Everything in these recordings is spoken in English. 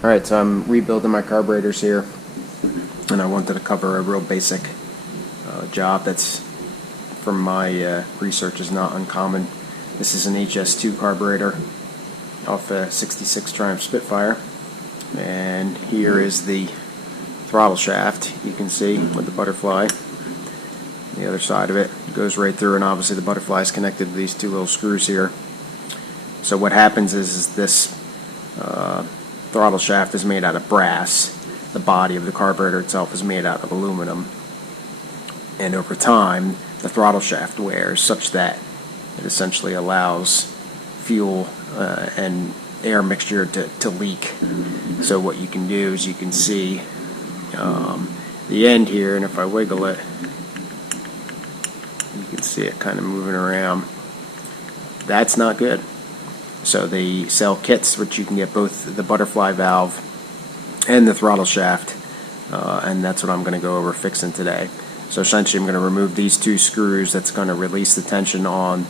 Alright, so I'm rebuilding my carburetors here, and I wanted to cover a real basic job that's, from my research, is not uncommon. This is an HS2 carburetor off a 66 Triumph Spifire, and here is the throttle shaft, you can see, with the butterfly. The other side of it goes right through, and obviously the butterfly is connected to these two little screws here. So what happens is this throttle shaft is made out of brass. The body of the carburetor itself is made out of aluminum. And over time, the throttle shaft wears such that it essentially allows fuel and air mixture to leak. So what you can do is you can see the end here, and if I wiggle it, you can see it kind of moving around. That's not good. So they sell kits which you can get both the butterfly valve and the throttle shaft, and that's what I'm going to go over fixing today. So essentially I'm going to remove these two screws. That's going to release the tension on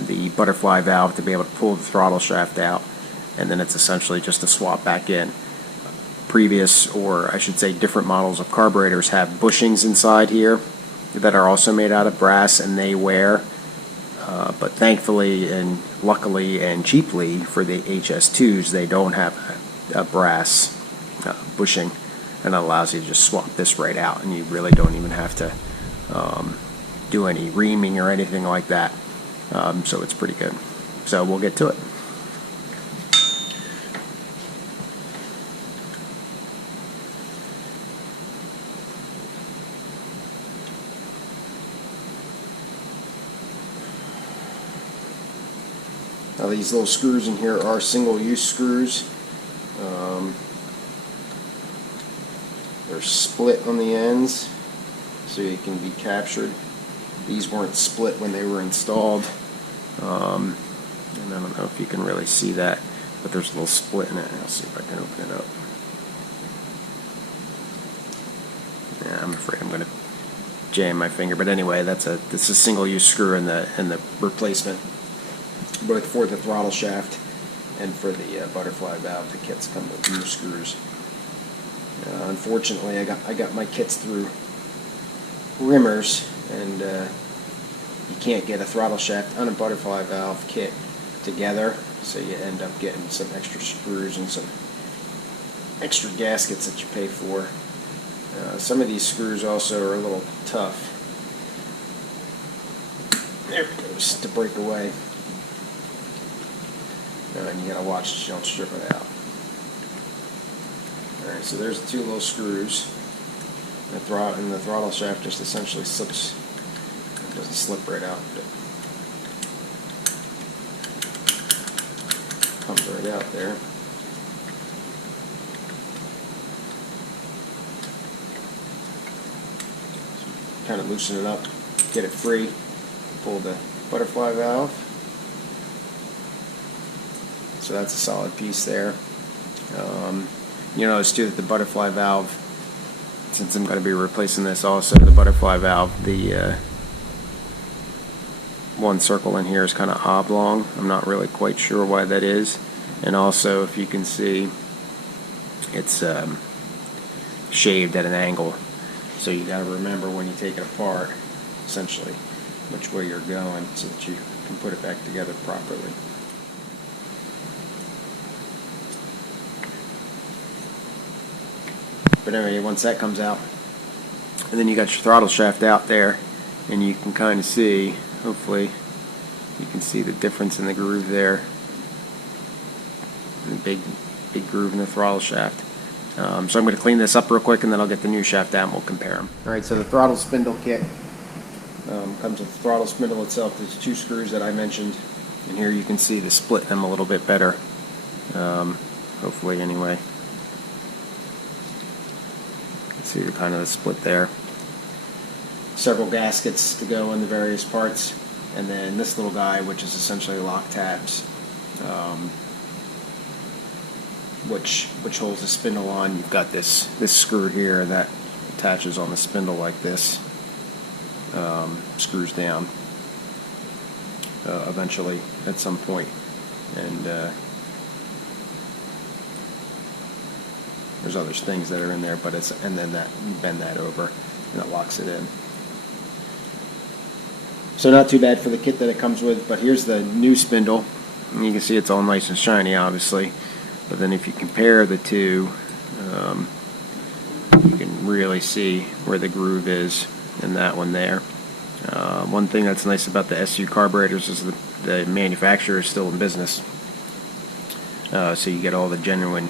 the butterfly valve to be able to pull the throttle shaft out, and then it's essentially just a swap back in. Previous, or I should say different models of carburetors have bushings inside here that are also made out of brass, and they wear. But thankfully and luckily and cheaply for the HS2s, they don't have a brass bushing, and it allows you to just swap this right out, and you really don't even have to do any reaming or anything like that. So it's pretty good. So we'll get to it. Now these little screws in here are single-use screws. They're split on the ends so you can be captured. These weren't split when they were installed. And I don't know if you can really see that, but there's a little split in it. I'll see if I can open it up. Yeah, I'm afraid I'm going to jam my finger, but anyway, this is a single-use screw in the replacement, both for the throttle shaft and for the butterfly valve. The kits come with new screws. Unfortunately, I got my kits through Rimmers, and you can't get a throttle shaft and a butterfly valve kit together, so you end up getting some extra screws and some extra gaskets that you pay for. Some of these screws also are a little tough. There it goes, to break away. And you gotta watch that you don't strip it out. Alright, so there's the two little screws. The throttle shaft just essentially slips. It doesn't slip right out, but it comes right out there. So kind of loosen it up, get it free, pull the butterfly valve. So that's a solid piece there. You notice too that the butterfly valve, since I'm going to be replacing this also, the butterfly valve, the one circle in here is kind of oblong. I'm not really quite sure why that is. And also, if you can see, it's shaved at an angle. So you got to remember when you take it apart, essentially, which way you're going so that you can put it back together properly. But anyway, once that comes out, and then you got your throttle shaft out there, and you can kind of see, hopefully, you can see the difference in the groove there. And the big groove in the throttle shaft. So I'm going to clean this up real quick, and then I'll get the new shaft out and we'll compare them. Alright, so the throttle spindle kit comes with the throttle spindle itself. There's two screws that I mentioned, and here you can see the split them a little bit better. Hopefully, anyway. See the kind of the split there. Several gaskets to go in the various parts, and then this little guy, which is essentially lock tabs, which holds the spindle on. You've got this screw here that attaches on the spindle like this, screws down eventually at some point, and There's other things that are in there, but it's, and then that, you bend that over and it locks it in. So not too bad for the kit that it comes with, but here's the new spindle. And you can see it's all nice and shiny, obviously. But then if you compare the two, you can really see where the groove is in that one there. One thing that's nice about the SU carburetors is the manufacturer is still in business. So you get all the genuine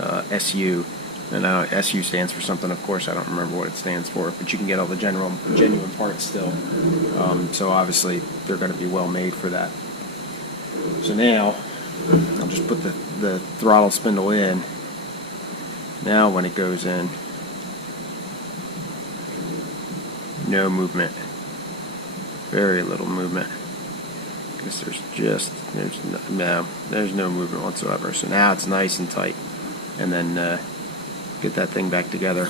SU. And SU stands for something, of course, I don't remember what it stands for, but you can get all the genuine parts still. So obviously they're going to be well made for that. So now I'll just put the throttle spindle in. Now when it goes in, no movement, very little movement. Because there's no movement whatsoever. So now it's nice and tight. And then get that thing back together.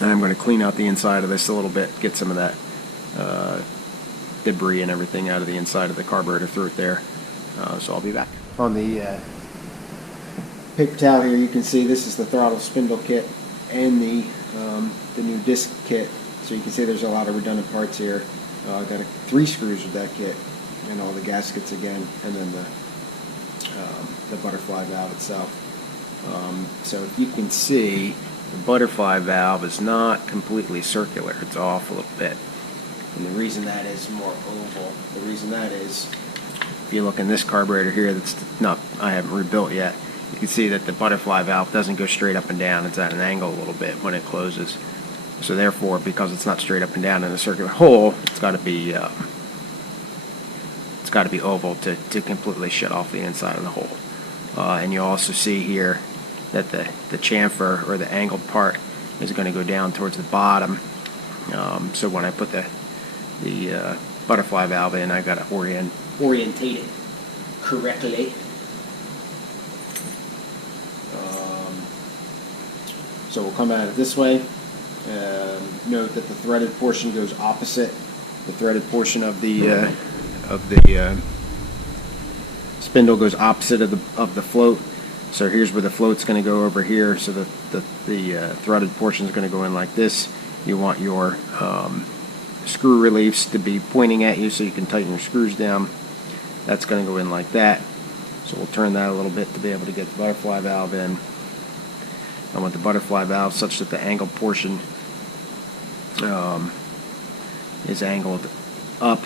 And I'm going to clean out the inside of this a little bit, get some of that debris and everything out of the inside of the carburetor through it there. So I'll be back. On the paper towel here, you can see this is the throttle spindle kit and the new disc kit. So you can see there's a lot of redundant parts here. I've got 3 screws with that kit, and all the gaskets again, and then the butterfly valve itself. So if you can see, the butterfly valve is not completely circular. It's off a little bit. And the reason that is more oval, the reason that is, if you look in this carburetor here that's not, I haven't rebuilt yet, you can see that the butterfly valve doesn't go straight up and down. It's at an angle a little bit when it closes. So therefore, because it's not straight up and down in a circular hole, it's got to be oval to completely shut off the inside of the hole. And you also see here that the chamfer, or the angled part, is going to go down towards the bottom. So when I put the butterfly valve in, I got to orientate it correctly. So we'll come at it this way. Note that the threaded portion goes opposite. The threaded portion of the spindle goes opposite of the float. So here's where the float's going to go over here. So the threaded portion is going to go in like this. You want your screw reliefs to be pointing at you so you can tighten your screws down. That's going to go in like that. So we'll turn that a little bit to be able to get the butterfly valve in. I want the butterfly valve such that the angled portion is angled up,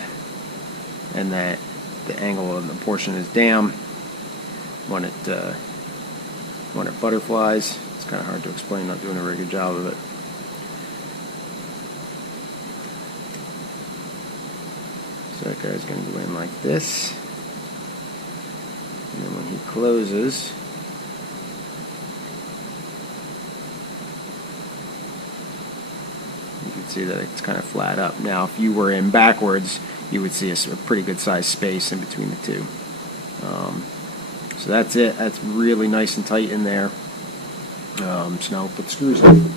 and that the angle of the portion is down. When it butterflies, it's kind of hard to explain, not doing a very good job of it. So that guy's going to go in like this, and then when he closes, you can see that it's kind of flat up. Now, if you were in backwards, you would see a pretty good sized space in between the two. So that's it. That's really nice and tight in there. So now we'll put the screws in.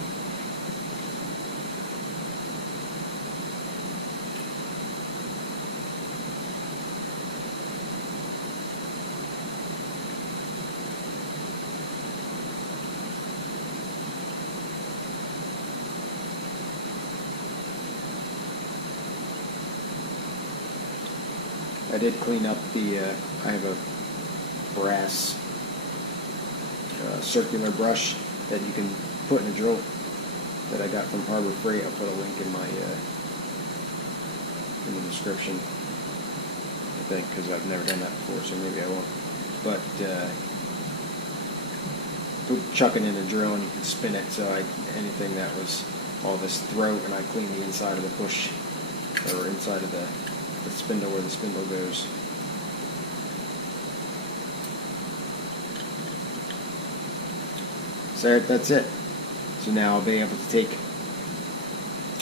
I did clean up I have a brass circular brush that you can put in a drill that I got from Harbor Freight. I'll put a link in the description, I think, because I've never done that before, so maybe I won't. But chuck it in a drill and you can spin it. So anything that was all this throat, and I clean the inside of the bush, or inside of the spindle where the spindle goes. So that's it. So now I'll be able to take,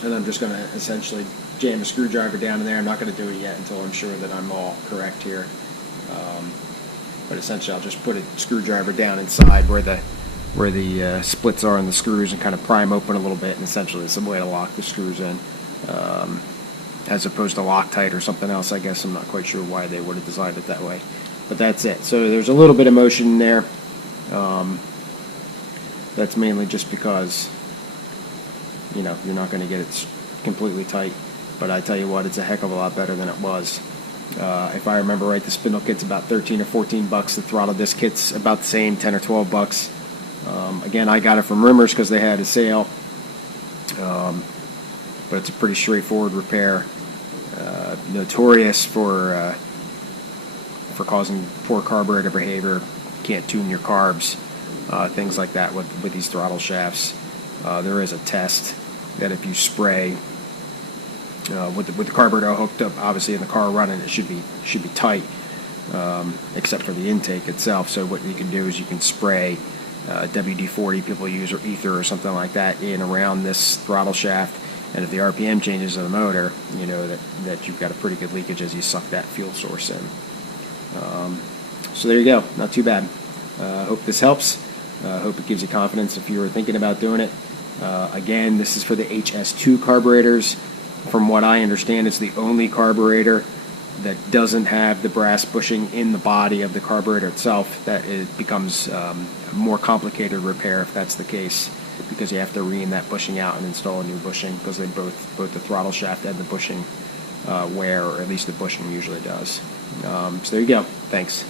and I'm just going to essentially jam a screwdriver down in there. I'm not going to do it yet until I'm sure that I'm all correct here. But essentially I'll just put a screwdriver down inside where the splits are in the screws and kind of pry them open a little bit, and essentially it's a way to lock the screws in. As opposed to Loctite or something else, I guess. I'm not quite sure why they would have designed it that way. But that's it. So there's a little bit of motion in there. That's mainly just because, you know, you're not going to get it completely tight. But I tell you what, it's a heck of a lot better than it was. If I remember right, the spindle kit's about 13 or 14 bucks. The throttle disc kit's about the same, 10 or 12 bucks. Again, I got it from Rimmers because they had a sale. But it's a pretty straightforward repair. Notorious for causing poor carburetor behavior. Can't tune your carbs, things like that with these throttle shafts. There is a test that if you spray with the carburetor hooked up, obviously in the car running, it should be tight, except for the intake itself. So what you can do is you can spray WD-40, people use, or ether or something like that in around this throttle shaft, and if the RPM changes of the motor, you know that you've got a pretty good leakage as you suck that fuel source in. So there you go, not too bad. Hope this helps. Hope it gives you confidence if you were thinking about doing it. Again, this is for the HS2 carburetors. From what I understand, it's the only carburetor that doesn't have the brass bushing in the body of the carburetor itself. That it becomes a more complicated repair if that's the case, because you have to ream that bushing out and install a new bushing, because they both the throttle shaft and the bushing wear, or at least the bushing usually does. So there you go. Thanks.